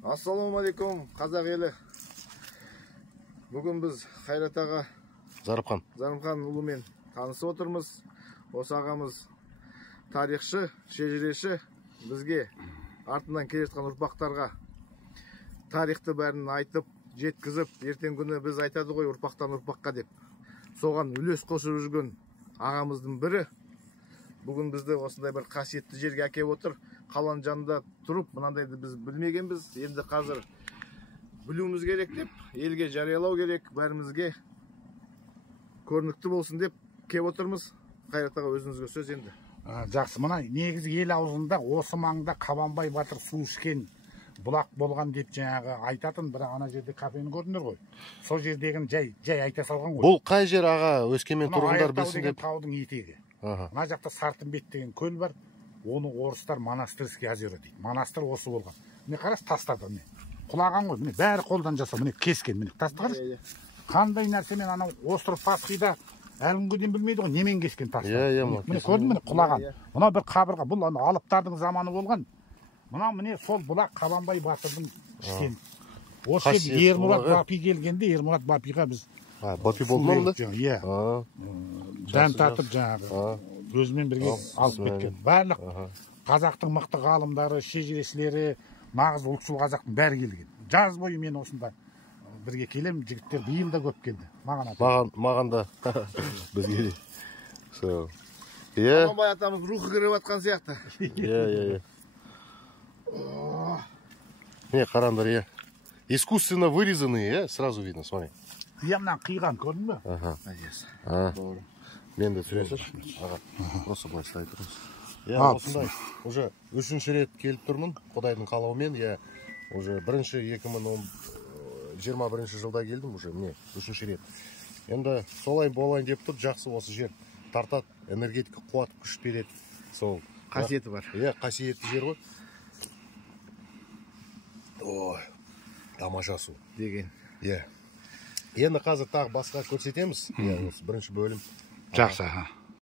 Ассалаумағалейкум, қазақ елі. Бүгін біз Қайрат аға Зарымхан ұлымен танысып отырмыз. Осы ағамыз тарихшы, шежіреші, бізге артынан келе жатқан ұрпақтарға тарихты бәрін айтып, жеткізіп, ертең күні біз айтады ғой ұрпақтан ұрпаққа деп. Соған үлес қосып жүрген ағамыздың бірі. Бүгін бізді осындай бір қасиетті жерге әкеп отыр. Қаланың жанында тұрып, мынандайды біз білмегенбіз. Енді қазір білуіміз керек деп, елге жариялау керек, бәрімізге көрнікті болсын деп кеп отырмыз. Қайрат аға, өзіңізге сөз енді. Жақсы, мына негізі ел аузында осы маңда Қабанбай батыр су ішкен бұлақ болған деп жаңағы айтатын, бірақ ана жерде кафені көрдіңдер ғой. Сол жердегін жай айта салған ғой. Бұл қай жер аға, өскемен тұрғындар білсін деп? Таудың етегі. Мына жақта Сартымбет деген көл бар. Оны орыстар Монастырский озеро дейді. Монастыр осы болған. Міне қарас, тастады, міне. Құлаған ғой, міне бәрі қолдан жасау, міне кескен, міне тасты қарас. Қандай нәрсемен анау остров Пасхида әлі күнге дейін білмейді ғой, немен кескен тасты. Міне көрдің, міне құлаған. Мына бір қабырға, бұл алыптардың заманы болған. Мына міне сол бұлақ Қабанбай батырдың ішкен. Осы Ермұрат Бапи келгенде, Ермұрат Бапиға біз Бапи болды ма? Иә. Дән татып жаңағы өзімен бірге алып кеткен. Барлық қазақтың мықты ғалымдары, шежірешілері, нағыз ұлтшыл қазақтың бәрі келген. Жаз бойы мен осында бірге келем, жігіттер биыл да көп келді. Маған да бізге де. Қабанбай атамыз рухы кіріп атқан сияқты. Иә. Не, қарандар, искусственно вырезанные, сразу видно, смотри. Ямнан қиған, көрдің бе? Мен де түсіресіз. Осы былай слайд тұрмыз. Осындай, уже үшінші рет келіп тұрмын, Құдайдың қалауымен. Уже бірінші 2021 жылда келдім, уже міне, үшінші рет. Енді солай болайын деп тұр, жақсы осы жер тартады, энергетика қуат күш береді. Сол Қасиеті бар. Қасиетті жер ғой. Ой, тамаша су деген. Енді қазір тағы басқа көрсетеміз. Осы бірінші бөлім. Жақсы.